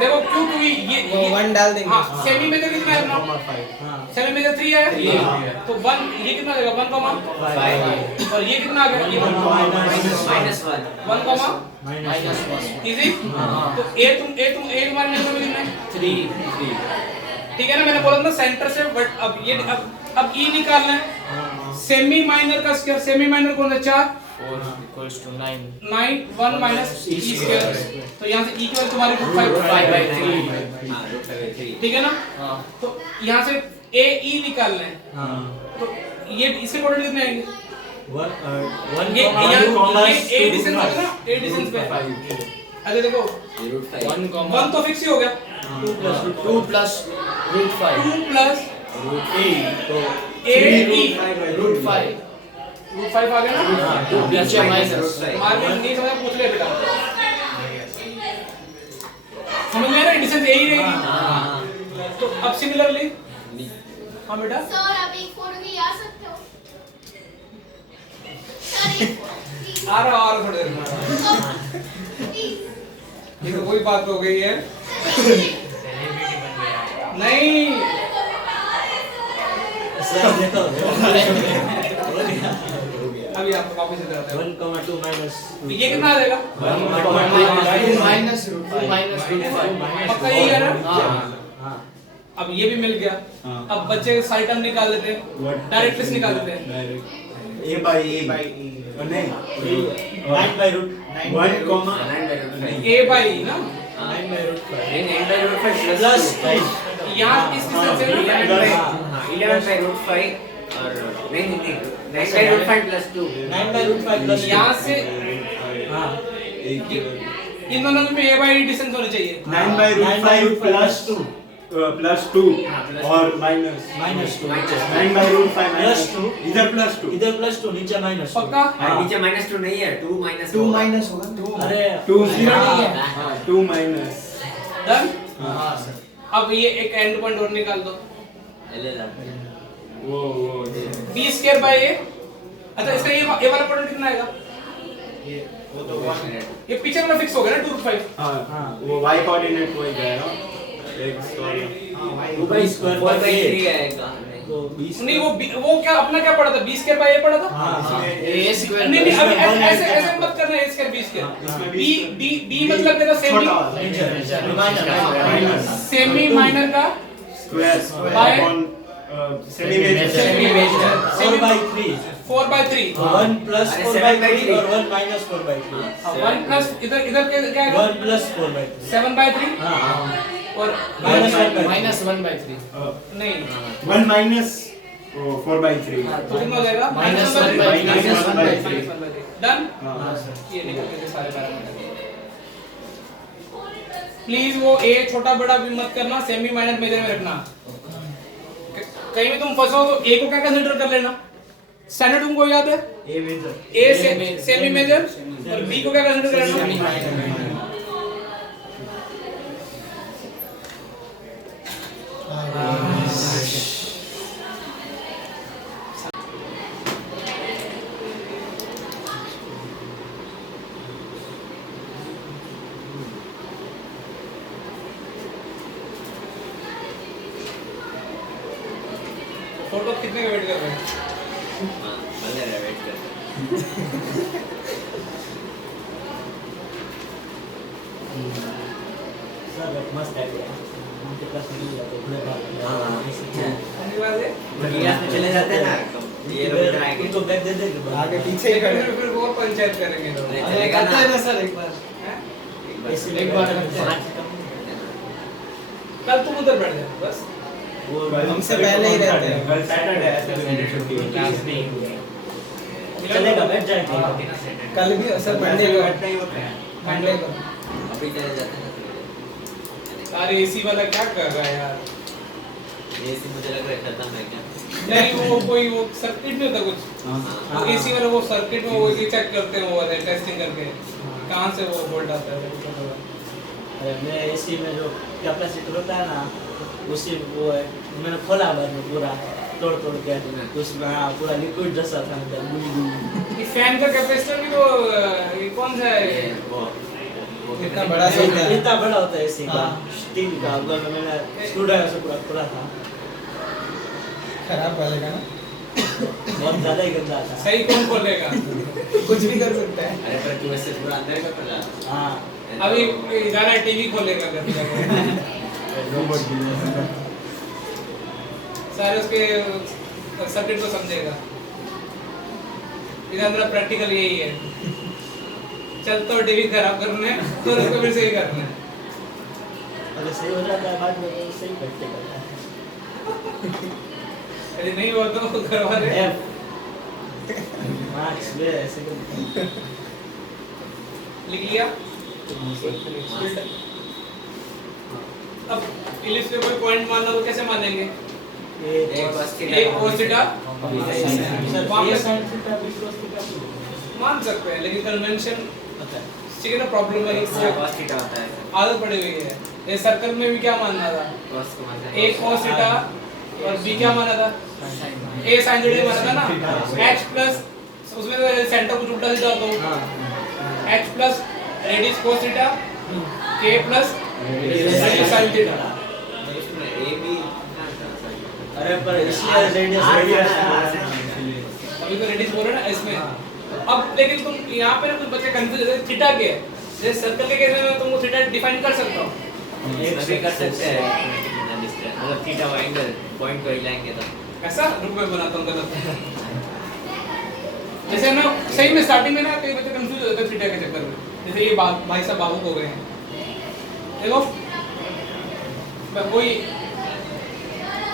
देखो क्यों क्योंकि ये वो 1 डाल देंगे। हाँ सेमी मेजर कितना है अपना? 5 सेमी मेजर 3 है तो 1 ये कितना देगा 1 कॉमा 5 और ये कितना आ गया ये 1 minus 1 कॉमा minus 1 इजी। तो ए तुम्हारे नंबर में कितना है 3 ठीक है ना। मैंने बोला था सेंटर से बट अब ये अब ई निकालना है। सेमी माइनर का स्क्वायर सेमी माइनर कौन है 4 4 equals to 9 9 1 minus E square. तो यहाँ से ई की वैल्यू तुम्हारी 5/3 हां √5/3 ठीक है ना। तो यहाँ से ए ई निकालना है तो ये इसके कोऑर्डिनेट कितने आएंगे? 1 ये ए डिस्टेंस है ना ए डिस्टेंस पे। अरे देखो √5 1 तो फिक्स ही हो गया 2 plus √5 2 प्लस तो ए ई √5 5 आ गया ना। नीचे minus मार्किंग नहीं समझा पूछ ले बेटा समझ में आ रहा है डिस्टेंस ए ही रहेगी। तो अब सिमिलरली हाँ बेटा सर आप एक फोटो के आ सकते हो सर आ रहा थोड़ी देर में। प्लीज ये तो वही बात हो गई है नहीं देखो अभी आप वापस इधर आते 1,2 minus हो ये कितना आ जाएगा minus √5 पक्का यही है ना। हाँ अब ये भी मिल गया। हाँ। अब बच्चे साइड टर्म निकाल देते हैं डायरेक्ट लिस्ट निकाल देते हैं। ए बाय ए नहीं 9 by root 1 comma 9 बाई ना 9 by root 5 plus plus यहाँ इस डिस्टेंस से ना 11/√5 और नहीं 9/√5 plus 2 9 by root 5 plus यहाँ से हाँ इन दोनों में ए बाई डिस्टेंस होना चाहिए। 9/√5 plus 2 और minus 2 9/√5 Plus 2 इधर plus 2 इधर plus 2 नीचे minus 2 पक्का नीचे -2 नहीं है 2 minus 2 minus होगा अरे 2 नहीं है। 2 minus डन। हाँ अब ये एक एंड पॉइंट और निकाल दो वो बी स्क्वायर बाई ए। अच्छा इसका ये वाला पॉइंट कितना आएगा? वो तो 1 ये पीछे वाला फिक्स हो गया ना 2/5 हाँ वो y कोऑर्डिनेट वही जाएगा x वाला 2 by square by 4/3 8 आएगा तो 20 नहीं वो क्या अपना क्या पढ़ा था बी स्क्वायर बाई ए पढ़ा था। हाँ a square नहीं नहीं अभी Square by ऐसे A ऐसे मत करना ए स्क्वायर बी स्क्वायर इसमें बी बी बी मतलब मेरा सेमी छोटा वाला minus सेमी माइनर का square By upon semi major 4 by 3 4/3 1 plus अरे 4 by 7 by 3 और 1 minus 4 by 3 1 प्लस इधर इधर क्या आएगा 1 plus 4 by 3 7/3 हाँ और minus 1 by 3 -1/3 नहीं 1 minus 4/3 तो कितना हो जाएगा Minus -1/3 1 by minus 1 by 3 done हाँ ये लिख देते सारे पैरामीटर प्लीज वो ए छोटा बड़ा भी मत करना सेमी माइनर मेजर में रखना कहीं भी तुम फंसो तो ए को क्या कंसीडर कर लेना स्टैंडर्ड तुमको याद है ए मेजर ए से सेमी मेजर और बी को क्या कंसीडर करना Semi minor. फोटो कितने का वेट कर रहे हैं भले रहे वेट कर सर मस्त आइडिया उनके पास नहीं जाते पूरे बात हाँ धन्यवाद है क्लास में चले जाते हैं ना ये लोग इधर आएंगे उनको बैग दे देंगे आगे पीछे ही खड़े फिर वो पंचायत करेंगे लोग नहीं, अरे चलेगा करते ना हैं ना सर एक बार हैं? एक बार कल तुम उधर बैठ जाओ बस वो हमसे पहले ही रहते हैं। कल सैटरडे ऐसे छुट्टी क्लास नहीं चलेगा बैठ जाएंगे कल भी सर मंडे को नहीं होते हैं मंडे को अभी चले जाते हैं अरे एसी वाला क्या कर रहा है यार ये सी मुझे लग रहा है खत्म है क्या नहीं वो कोई वो सर्किट नहीं होता कुछ हाँ वो एसी वाला वो सर्किट में वो ये चेक करते हैं वो टेस्टिंग करके कहाँ से वो वोल्ट आता है अरे मेरे एसी में जो कैपेसिटर होता है ना उसी वो है मैंने खोला बाद में पूरा तोड़ के तो उसमें हाँ, पूरा लिक्विड जैसा था अंदर ये फैन का कैपेसिटर भी तो ये कौन सा है ये वो इतना बड़ा सा होता है। इतना बड़ा होता है एसी का हाँ। स्टील का अगर मैंने स्क्रूड्राइवर से पूरा खोला था खराब वालेगा ना बहुत ज्यादा ही गंदा था सही कौन खोलेगा कुछ भी कर सकता है अरे पर तू ऐसे पूरा अंदर का खोला हाँ अभी गाना टीवी खोलेगा घर जाके सारे उसके सर्किट को समझेगा इधर अंदर प्रैक्टिकल यही है चल तो टीवी खराब करने तो उसको फिर सही करना है अगर सही हो जाता है बाद में तो सही बैठते करता है यदि नहीं हुआ तो करवा दे F मार्क्स वे ऐसे करते हैं लिख लिया अब इलिप्स पे कोई पॉइंट मानना तो कैसे मानेंगे एक cos theta एक cos थीटा सर वहाँ ये पे साइन थीटा भी cos थीटा मान सकते हैं लेकिन कन्वेंशन होता है ठीक है ना प्रॉब्लम है एक cos theta होता है आदत पड़ी हुई है ये सर्कल में भी क्या मानना था cos को मानते हैं a cos थीटा और b क्या माना था a sin थीटा माना था ना h प्लस उसमें तो सेंटर कुछ उल्टा सीधा होता है h plus radius cos theta k plus radius sin theta इसमें a b अरे पर इसलिए रेडियस अभी तो रेडियस बोल रहे हैं ना इसमें अब लेकिन तुम यहाँ पे ना कुछ बच्चे कंफ्यूज होते हैं थीटा क्या है जैसे सर्कल के केस में तुम वो थीटा डिफाइन कर सकते हो एक भी कर सकते हैं मतलब थीटा और एंगल पॉइंट को हिलाएंगे तो ऐसा रुक मैं बनाता हूँ गलत जैसे ना सही में स्टार्टिंग में ना कई बच्चे कंफ्यूज होते हैं थीटा के चक्कर में जैसे ये भाई साहब भावुक हो गए हैं देखो कोई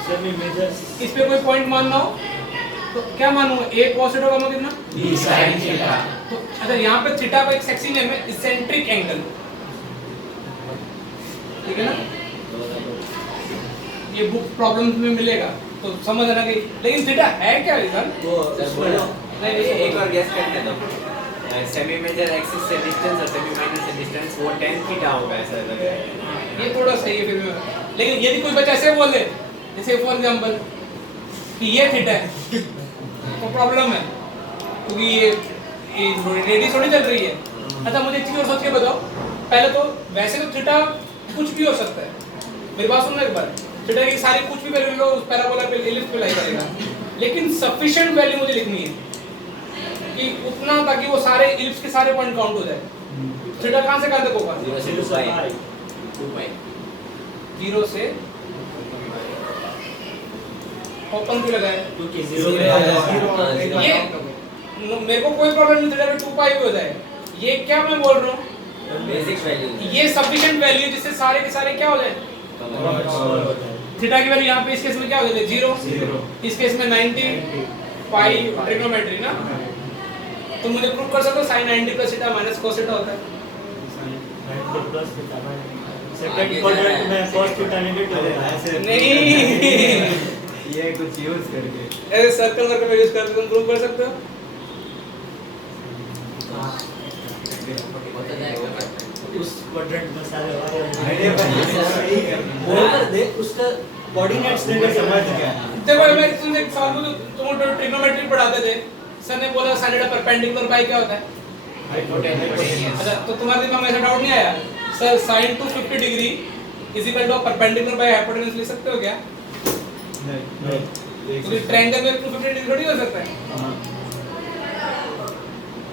सेमी मेजर इस पे कोई पॉइंट मानना हो तो क्या मानूंगा a cos थीटा का मतलब कितना B sin theta. तो अच्छा यहाँ पे थीटा का एक सेक्सी नेम है इसेंट्रिक एंगल ठीक है ना ये बुक प्रॉब्लम्स में मिलेगा तो समझ आना कि लेकिन थीटा है क्या रीजन वो सर बोलो एक और गैस करने दो सेमी मेजर एक्सिस से डिस्टेंस और सेमी माइनर से डिस्टेंस वो tan थीटा होगा ऐसा लग रहा है ये थोड़ा सही है फिर भी लेकिन यदि कोई बच्चा ऐसे बोल दे जैसे फॉर एग्जांपल कि ये थीटा है तो प्रॉब्लम है क्योंकि ये रेडियस थोड़ी चल रही है अच्छा मुझे एक चीज और सोच के बताओ पहले तो वैसे तो थीटा कुछ भी हो सकता है मेरी बात सुनना एक बार थीटा की सारी कुछ भी वैल्यू लो उस पैराबोला पे इलिप्स पे लाई करेगा लेकिन सफिशिएंट वैल्यू मुझे लिखनी है कि उतना ताकि वो सारे इलिप्स के सारे पॉइंट काउंट हो जाए थीटा कहां से कहां तक होगा 0 से 2 पाई 2 पाई 0 से ओपन क्यों लगाए क्योंकि Zero जीरो ये मेरे को कोई प्रॉब्लम नहीं थीटा में 2 पाई भी हो जाए ये क्या मैं बोल रहा हूँ बेसिक वैल्यू ये सफिशिएंट वैल्यू जिससे सारे के सारे क्या हो जाए थीटा की वैल्यू यहाँ पे इस केस में क्या हो जाती है 0, इस केस में 90 पाई ट्रिग्नोमेट्री ना, तो मुझे प्रूव कर सकते हो sin 90 plus theta minus cos theta होता है। सेकंड क्वाड्रेंट में cos थीटा नेगेटिव है। नहीं ये कुछ यूज करके ऐसे सर्कल वर्क में यूज करके तुम प्रूव कर सकते हो। होता जाएगा उस क्वाड्रेंट में सारे आइडिया बराबर देख उसका कोऑर्डिनेट्स देकर समझ गया। देखो मैं तुमसे एक सवाल पूछूं, तुम ट्रिग्नोमेट्री पढ़ाते थे, सर ने बोला sin थीटा परपेंडिकुलर बाय क्या होता है? अच्छा तो तुम्हारे दिमाग में ऐसा डाउट नहीं आया sir sin 250 degree is equal to perpendicular by hypotenuse लिख सकते हो क्या? तो ट्रायंगल में 250 डिग्री थोड़ी हो सकता है।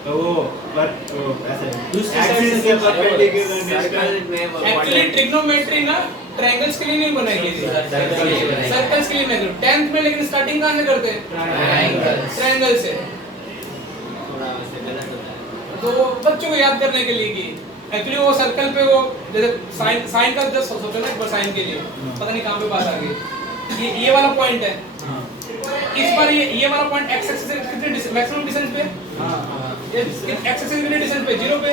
तो वो बट ऐसे दूसरी एक्सिस side के से परपेंडिकुलर सर्कल में एक्चुअली ट्रिग्नोमेट्री ना ट्रायंगल्स के लिए नहीं बनाई गई थी, सर्कल्स के लिए नहीं। 10th में लेकिन स्टार्टिंग कहां से करते हैं? ट्रायंगल से। थोड़ा वैसे गलत होता है। तो वो बच्चों को याद करने के लिए कि एक्चुअली वो सर्कल पे वो जैसे साइन का जस्ट सोचो ना एक बार साइन के लिए, पता नहीं कहां पे बात आ गई। ये वाला पॉइंट है, इस बार ये वाला पॉइंट x एक्सिस से कितने मैक्सिमम डिस्टेंस पे? ये x एक्सिस से कितने डिस्टेंस पे? 0 पे।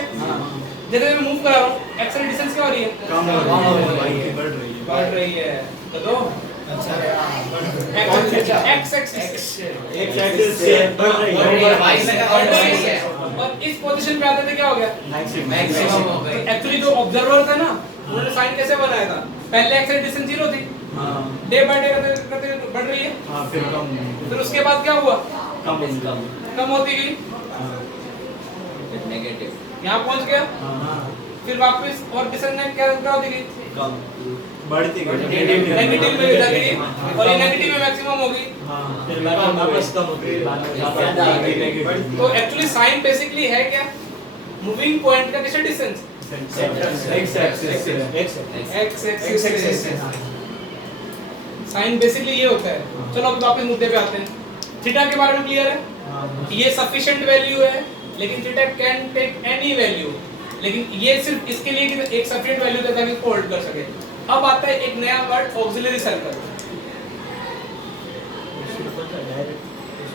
जैसे मैं मूव करा रहा हूं x की डिस्टेंस क्या हो रही है? कम हो रही है, बढ़ रही है। बढ़ रही है। तो दो x एक्सिस एक एक्सिस से बढ़ रही है। और इस पोजीशन पे आते थे क्या हो गया? मैक्सिमम हो गई। एक्चुअली जो ऑब्जर्वर था ना उन्होंने साइन कैसे बनाया था? पहले x की डिस्टेंस 0 थी, हाँ डे बाय डे करते बढ़ रही है, हाँ फिर कम फिर उसके बाद क्या हुआ? कम कम होती गई, नेगेटिव यहाँ पहुंच गया, हाँ फिर वापस और डिसेंडेंट क्या होती गई? कम बढ़ती गई नेगेटिव में जाती गई और ये नेगेटिव में मैक्सिमम हो गई। फिर वापस कम होती है ज्यादा आ गई। तो एक्चुअली साइन बेसिकली है क्या? मूविंग पॉइंट का किससे डिस्टेंस? एक्स एक्सिस से x एक्सिस से। साइन बेसिकली ये होता है। चलो अभी वापस मुद्दे पे आते हैं। थीटा के बारे में क्लियर है? ये सफिशिएंट वैल्यू है, लेकिन theta can take any value, लेकिन ये सिर्फ इसके लिए कि एक सफिशिएंट वैल्यू देता है कि इसको होल्ड कर सके। अब आता है एक नया वर्ड ऑक्सिलरी सर्कल,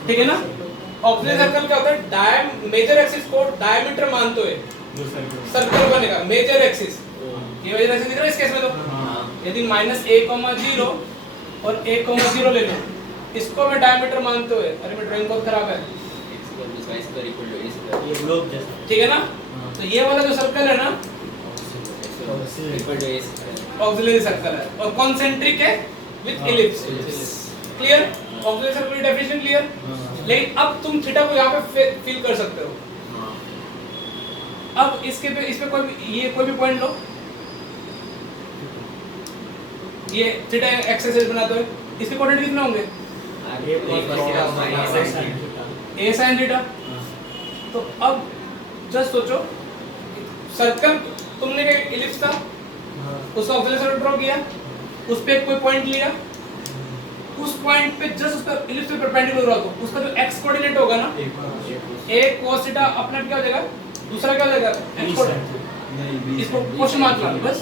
ठीक है ना? ऑक्सिलरी सर्कल क्या होता है? मेजर एक्सिस को डायमीटर मानते हुए सर्कल बनेगा। मेजर एक्सिस, ये मेजर एक्सिस दिख रहा है इस केस में। तो यदि -a,0 और a,0 ले लो, इसको मैं डायमीटर मानते हुए, अरे मेरी ड्राइंग बहुत खराब है, ये ग्लोब जैसा। ठीक है ना? तो ये वाला जो सर्कल है ना ऑक्सिलरी सर्कल है और कॉन्सेंट्रिक है with ellipse. Clear? Auxiliary circle की डेफिनेशन क्लियर? लेकिन अब तुम थीटा को यहाँ पे फील कर सकते हो। अब इस पे कोई भी पॉइंट लो, ये थीटा एक्स एक्सिस बनाते हुए इसके कोऑर्डिनेट कितने होंगे? a sin theta. तो अब जस्ट सोचो, सर्कल तुमने क्या इलिप्स था, उसका ऑक्सिलरी सर्कल ड्रॉ किया, उस पे कोई पॉइंट लिया, उस पॉइंट पे जस्ट उस पे इलिप्स पे परपेंडिकुलर रहा, तो उसका जो x कोऑर्डिनेट होगा ना a cos थीटा अपना क्या हो जाएगा? दूसरा क्या हो जाएगा? x coordinate. इसको क्वेश्चन मार्क लो बस।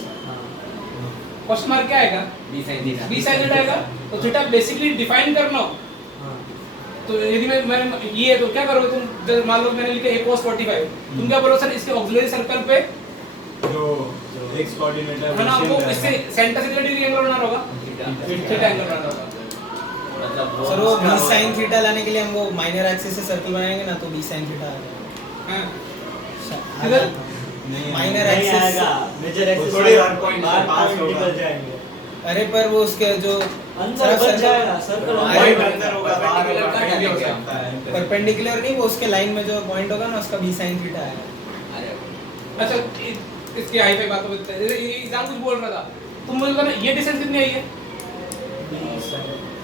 क्वेश्चन मार्क क्या आएगा? b sin थीटा आएगा। तो थीटा बेसिकली डिफाइन करना हो तो यदि मैं ये है तो क्या करोगे तुम? मान लो मैंने लिखा a cos 45, तुम क्या बोलो सर इसके ऑक्सिलरी सर्कल पे जो एक्स कोऑर्डिनेट है ना, वो इससे सेंटर से कितने डिग्री एंगल बनाना होगा? थीटा एंगल बनाना होगा। मतलब सर वो b sin थीटा लाने के लिए हम वो माइनर एक्सिस से सर्कल बनाएंगे ना, तो b sin थीटा आ जाएगा। हां इधर माइनर नहीं एक्सिस आएगा, मेजर एक्सिस थोड़े और point से पास होगा। निकल जाएंगे। अरे पर वो उसके जो अंदर बच जाएगा सर्कल पॉइंट अंदर होगा, बाहर होगा, Perpendicular कहीं भी हो क्या? सकता है। परपेंडिकुलर नहीं, वो उसके लाइन में जो पॉइंट होगा ना उसका b sin थीटा है। अरे अच्छा इसकी हाई फाई बातों पे एग्जाम कुछ बोल रहा था, तुम मुझे बताना ये डिस्टेंस कितनी आई है?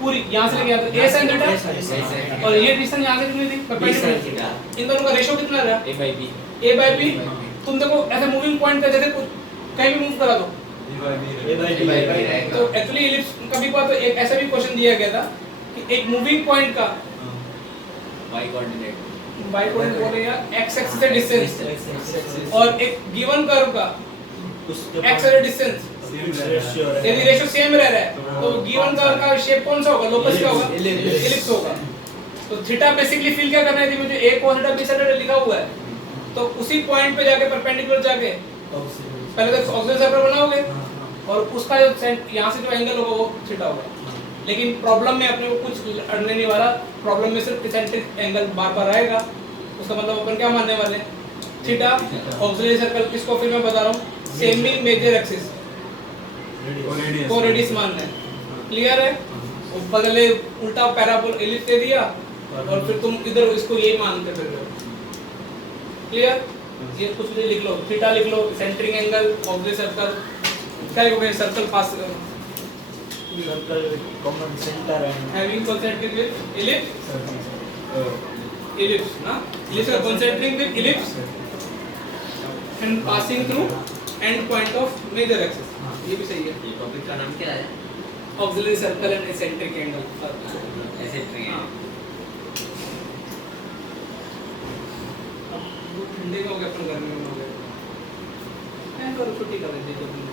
पूरी यहां से लेके यहां तक a sin थीटा, और ये डिस्टेंस यहां से कितनी थी? परपेंडिकुलर। इन दोनों का रेशियो कितना रहा? a by b। तुम देखो ऐसे मूविंग पॉइंट का जैसे कहीं भी मूव करा दो तो एक्चुअली इलिप्स कभी बात तो एक ऐसा भी क्वेश्चन दिया गया था कि एक मूविंग पॉइंट का y कोऑर्डिनेट y कोऑर्डिनेट बोले या x एक्सिस से डिस्टेंस और एक गिवन कर्व का उसके x से डिस्टेंस रेशियो यदि रेशियो सेम रह रहा है तो गिवन कर्व का शेप कौन सा होगा, लोकस क्या होगा, एलिप्स होगा। तो थीटा बेसिकली फिल क्या करना है, यदि मुझे a cos theta b sin theta लिखा हुआ है तो उसी पॉइंट पे जाके परपेंडिकुलर जाके पहले तो ऑक्सीजन सर्कल बनाओगे और उसका जो यहाँ से जो एंगल होगा वो थीटा होगा। लेकिन प्रॉब्लम में अपने को कुछ अड़ने नहीं वाला, प्रॉब्लम में सिर्फ इसेंट्रिक एंगल बार बार आएगा। उसका मतलब अपन क्या मानने वाले, थीटा ऑक्सिलरी सर्कल किसको फिर मैं बता रहा हूँ, सेमी मेजर एक्सिस को रेडियस मानना है। क्लियर है? और बगले उल्टा पैराबोल एलिप्स दे दिया और फिर तुम इधर इसको यही मानते फिर रहे हो। क्लियर? ये कुछ भी लिख लो, थीटा लिख लो, सेंटरिंग एंगल ऑक्सिलरी सर्कल क्या हो गया, circle pass circle common centre and having concentric with ellipse ellipse ना ellipse का concentric with ellipse and passing through end point of major axis, ये भी सही है। ये टॉपिक का नाम क्या है? auxiliary circle and eccentric angle, Eccentric angle। अब वो ठंडे का हो गया, अपन गर्मी में हो गया, मैं तो छुट्टी कर देती हूँ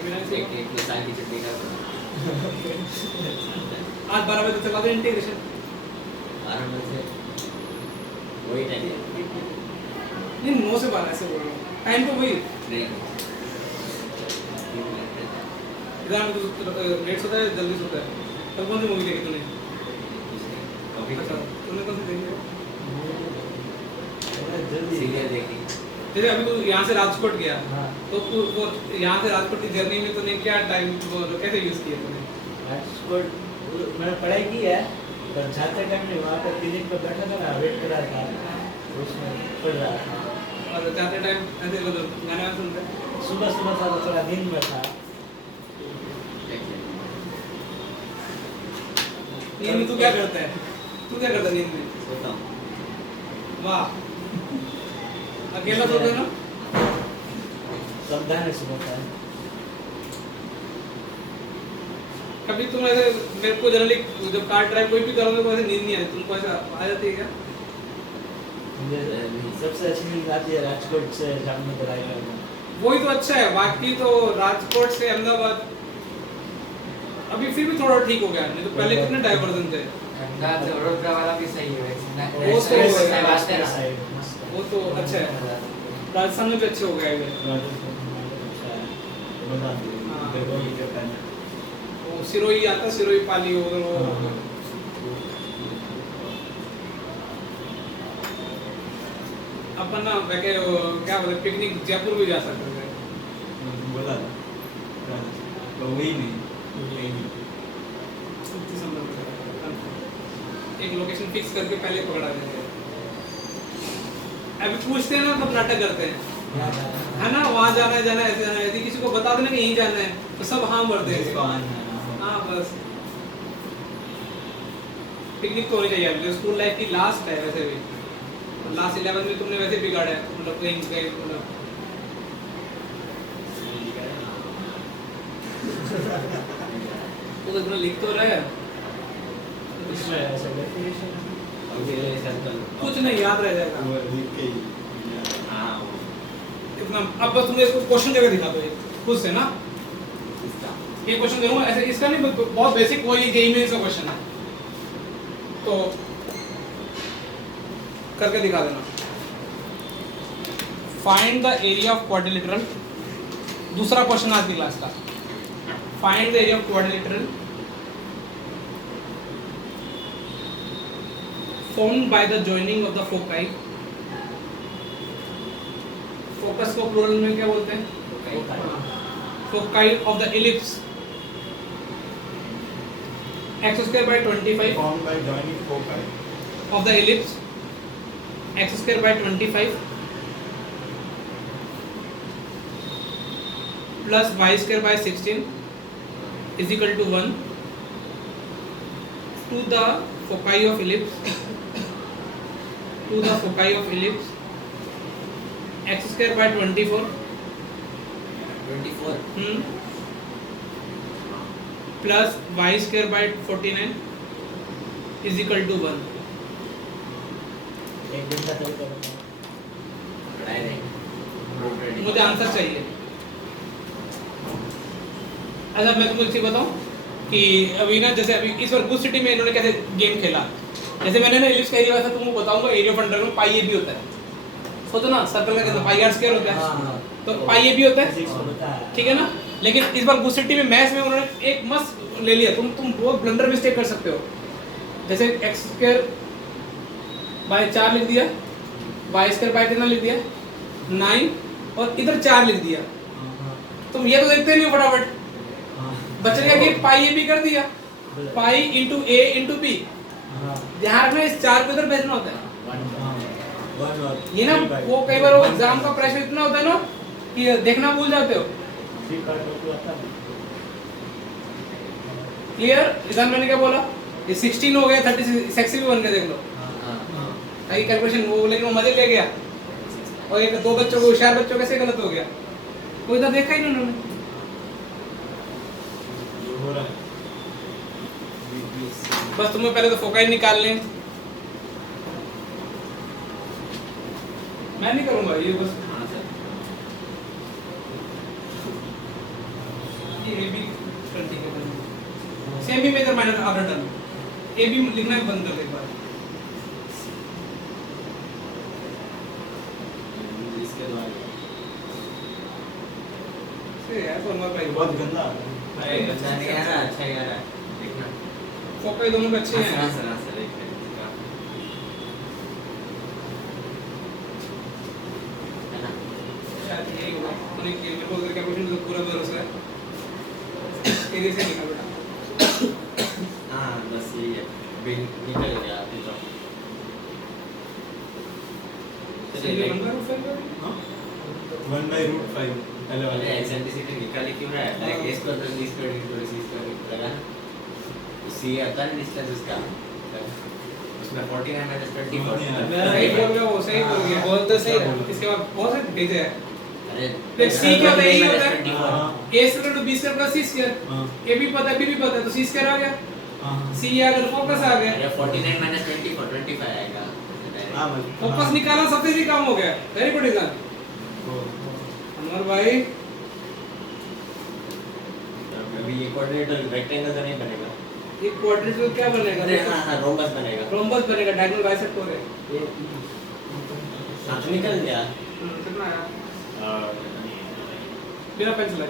एक मिसाल की चटनी का आज 12 बजे तक चला दे इंटीग्रेशन, आराम से वही टाइम नहीं 9 से 12 ऐसे बोल रहा हूँ, टाइम तो वही नहीं एग्जाम तो लेट होता है जल्दी सोता है। कल कौन सी मूवी देखी तूने? अच्छा, तूने कौन सी देखी? सीरियल देखी। जैसे अभी तू यहाँ से राजकोट गया हाँ। तो वो यहाँ से राजकोट की जर्नी में तूने क्या टाइम कैसे यूज किया तूने? राजकोट मैंने पढ़ाई की है पर जाते टाइम नहीं, वहाँ पर क्लिनिक पर बैठा था ना, वेट कर रहा था, उसमें पढ़ रहा था। और जाते टाइम ऐसे मतलब गाने वाने सुनते? सुबह सुबह था तो थोड़ा दिन में था। नींद में तू क्या करता है? तू क्या करता है नींद में? सोता हूँ। वाह, अकेला सोता है ना? सावधानी से होता है। कभी तुम ऐसे, मेरे को जनरली जब कार ड्राइव कोई भी करोगे तो ऐसे नींद नहीं आती, तुमको ऐसा आ जाती है क्या? मुझे सबसे अच्छी नींद आती है राजकोट से जामनगर आएगा। वही तो अच्छा है, बाकी तो राजकोट से अहमदाबाद अभी फिर भी थोड़ा ठीक हो गया, नहीं तो पहले कितने डाइवर्जन थे। अहमदाबाद से वडोदरा वाला भी सही है वैसे। वो तो एक्सप्रेस है, रास्ते है ना। साइड मस्त है। वो तो अच्छा है, राजस्थान में भी अच्छे हो गए हैं। राजस्थान में अच्छा है। मजा आती है। हाँ। देखो ये जो करना है। वो सिरोही आता, सिरोही पाली हो गए वो। हाँ। अपन ना वैके क्या बोलते पिकनिक जयपुर भी जा सकते थे। बोला था तो वही नहीं दिसंबर में एक लोकेशन फिक्स करके पहले पकड़ा देंगे। अभी पूछते हैं ना तो नाटक करते हैं, है ना, वहाँ जाना है ऐसे जाना है, यदि किसी को बता देना कि यहीं जाना है तो सब हाँ भरते हैं। जिसको आना है। हाँ बस पिकनिक तो होनी चाहिए। अभी स्कूल लाइफ की लास्ट है वैसे भी, लास्ट 11 में तुमने वैसे बिगाड़ा है, मतलब कहीं कहीं मतलब तो इतना लिख तो रहे इसमें ऐसा डेफिनेशन ऑक्सिलरी सर्कल। कुछ नहीं याद रह जाएगा वो लिख के ही हाँ इतना। अब बस तुमने इसको क्वेश्चन करके दिखा दो खुद से ना, इसका ये क्वेश्चन करूंगा ऐसे, इसका नहीं बहुत बेसिक वही जेईई मेंस का क्वेश्चन है तो करके दिखा देना। Find the area of quadrilateral, दूसरा क्वेश्चन आज की क्लास का। Find the area of quadrilateral formed by the joining of the foci। Focus को प्लूरल में क्या बोलते हैं? foci of the ellipse x square by 25 formed by joining foci of the ellipse x square by 25 plus y square by 16 is equal to 1 to the foci of ellipse to the foci of ellipse x square by 24 plus y square by 49 is equal to 1। एक दिन का तरीका डायरेक्ट मुझे आंसर चाहिए। अच्छा मैं तुमको एक चीज बताऊं कि अभी ना जैसे अभी इस बार गुड सिटी में इन्होंने कैसे गेम खेला, जैसे मैंने ना एलिप्स का एरिया वैसा तुमको बताऊंगा, एरिया ऑफ अंडर में पाई ए भी होता है, सोचो ना सर्कल का कैसे पाई आर स्क्वायर होता है, तो पाई ए भी होता है, ठीक है ना। लेकिन इस बार गुड सिटी में मैथ्स में उन्होंने एक मस्त ले लिया, तुम बहुत ब्लंडर मिस्टेक कर सकते हो, जैसे एक्स स्क्वायर बाय 4 लिख दिया, वाई स्क्वायर बाय कितना लिख दिया 9, और इधर 4 लिख दिया, तुम ये तो देखते नहीं हो फटाफट, बच गया कि पाई ए भी कर दिया, पाई इंटू ए इंटू बी, ध्यान रखना इस 4 को इधर भेजना होता है, ये ना वो कई बार वो एग्जाम का प्रेशर इतना होता है ना कि देखना भूल जाते हो। क्लियर, इधर मैंने क्या बोला, ये 16 हो गया, 36 सेक्सी भी बन के देख लो, ताकि कैलकुलेशन वो, लेकिन वो मजे ले गया, और एक 2 बच्चों को, होशियार बच्चों कैसे गलत हो गया, कोई इधर देखा ही नहीं उन्होंने। बस तुम्हें पहले तो फोकाई निकाल लें, मैं नहीं करूंगा ये, बस ये A B semi major minor after term, A B लिखना है बंद कर दे एक बार, से यार फॉर्मूला का बहुत गंदा अरे गंदा नहीं आ रहा, अच्छा ही आ रहा है, देखना फोकाई दोनों के अच्छे हैं, सर एक शायद यही होगा, उन्हें कि मेरे को अगर कैलकुलेशन तो पूरा भरोसा है, तेरे से निकल बेटा, हाँ बस यही है, बिल निकल गया अभी तो, चलिए नंबर ऑफ फाइल 1/√5 पहले वाले अरे एक्सेंट्रिसिटी निकाले क्यों रहा है, like A square plus B square into C square लगा, सी आता है डिस्टेंस इसका, उसमें 49 माइनस 24, सही बोल गया वो, सही बोल गया, बोल तो सही रहा। इसके बाद बहुत सारे भेजे हैं, अरे देख सी क्या होता है, यही होता है हाँ। a square to b square plus c square, हाँ। a भी पता है b भी पता है, तो c स्क्वायर आ गया, हाँ c आ गया, फोकस आ गया, अरे 49 माइनस 24 25 आएगा, हाँ मतलब फोकस निकालना सबसे इजी काम हो गया, वेरी गुड एग्जाम अमर भाई। अभी ये कोऑर्डिनेट रेक्टेंगल तो नहीं बनेगा, ये क्वाड्रेटिक क्या बनेगा, अरे हाँ हाँ रोम्बस बनेगा, रोम्बस बनेगा, डायगोनल बाइसेक्ट हो रहे हैं, साथ निकल गया, कितना आया बिना पेंसिल है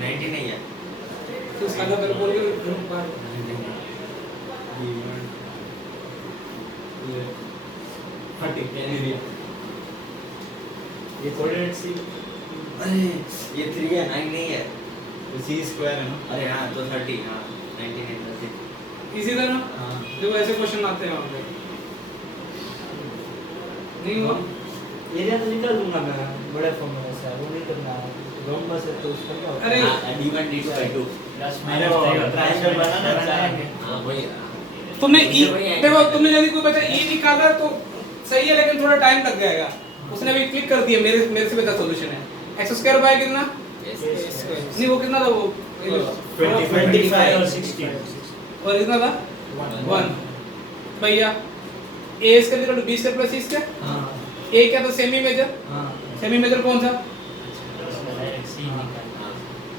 90 नहीं है, तो सादा पहले बोल के ग्रुप बाहर 30 ये कोऑर्डिनेट सी, अरे ये 3 है 9 नहीं है, सी स्क्वायर है ना, अरे हाँ तो 30, हाँ 99 30, इजी था ना, हाँ देखो ऐसे क्वेश्चन आते हैं वहां पे, नहीं हुआ एरिया तो निकाल दूंगा मैं बड़े फॉर्मूले से, वो नहीं करना है, रोम्बस है तो उसका क्या होगा, अरे d1 d2 by 2, ट्रायंगल बनाना चाहिए, हाँ वही, तुमने ई वही है। देखो, तुमने यदि कोई बच्चा ई निकाला तो सही है, लेकिन थोड़ा टाइम लग जाएगा, उसने अभी क्लिक कर दिया, मेरे से बेहतर सॉल्यूशन है, x स्क्वायर बाय कितना, नहीं वो कितना था वो 25 और 60 और कितना था 1 भैया, a square equal to b square plus c square, हां a क्या था सेमी मेजर, हां सेमी मेजर कौन सा सी निकाल,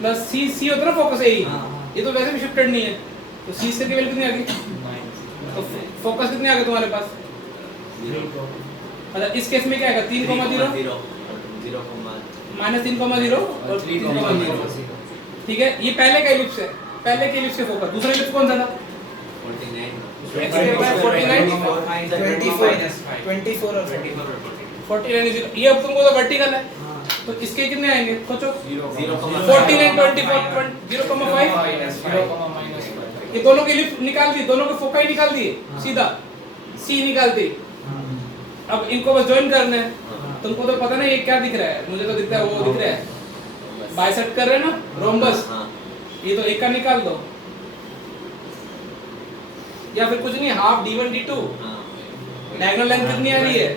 प्लस c होता है ना फोकस है, हाँ। ये तो वैसे भी शिफ्टेड नहीं है, तो c स्क्वायर की वैल्यू कितनी आ गई, तो फोकस कितने आ गए तुम्हारे पास, अच्छा इस केस में क्या आएगा 3,0 माइनस 3,0 और 3,0, ठीक है, ये पहले का एलिप्स है, पहले के एलिप्स के फोकस, दूसरा एलिप्स कौन सा था 49 x के बाद 49 24 और 49 ये अब तुमको तो वर्टिकल है, तो इसके कितने आएंगे सोचो 49 24 0,5, ये दोनों के एलिप्स निकाल दिए, दोनों के फोकाई निकाल दिए, सीधा c निकाल दी, अब इनको बस ज्वाइन करना है, तुमको तो पता नहीं ये क्या दिख रहा है, मुझे तो दिखता है वो दिख रहा है, बाइसेक्ट कर रहे हैं ना रोम्बस, ये तो एक का निकाल दो, या फिर कुछ नहीं, half d1 d2, diagonal length कितनी आ रही है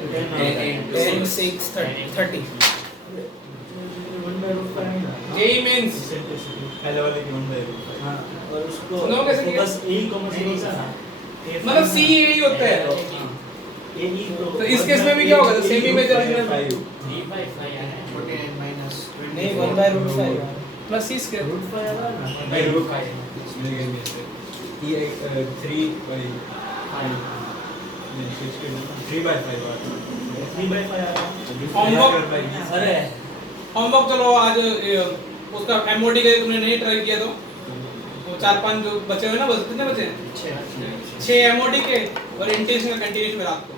10 6 30 जेई मींस पहले वाले की 1/√5 हां, और उसको सुनो कैसे किया? बस यही कॉमन सेंस है ना, मतलब c यही होता है, ये ही तो इस केस में भी क्या होगा? तो सेमी मेजर रीजनल 3/5 आया है 49 minus 20. नहीं 1/√5 प्लस सी स्क्वायर रूट 5 आया ना by root 5. ये 3/5 3/5 3/5 आया होमवर्क अरे होमवर्क चलो आज उसका एमओडी का तुमने नहीं ट्राई किया तो 4-5 जो बचे हुए ना, बस कितने बचे हैं? 6 एमओडी के और इंटीग्रेशन का कंटिन्यूस में आपको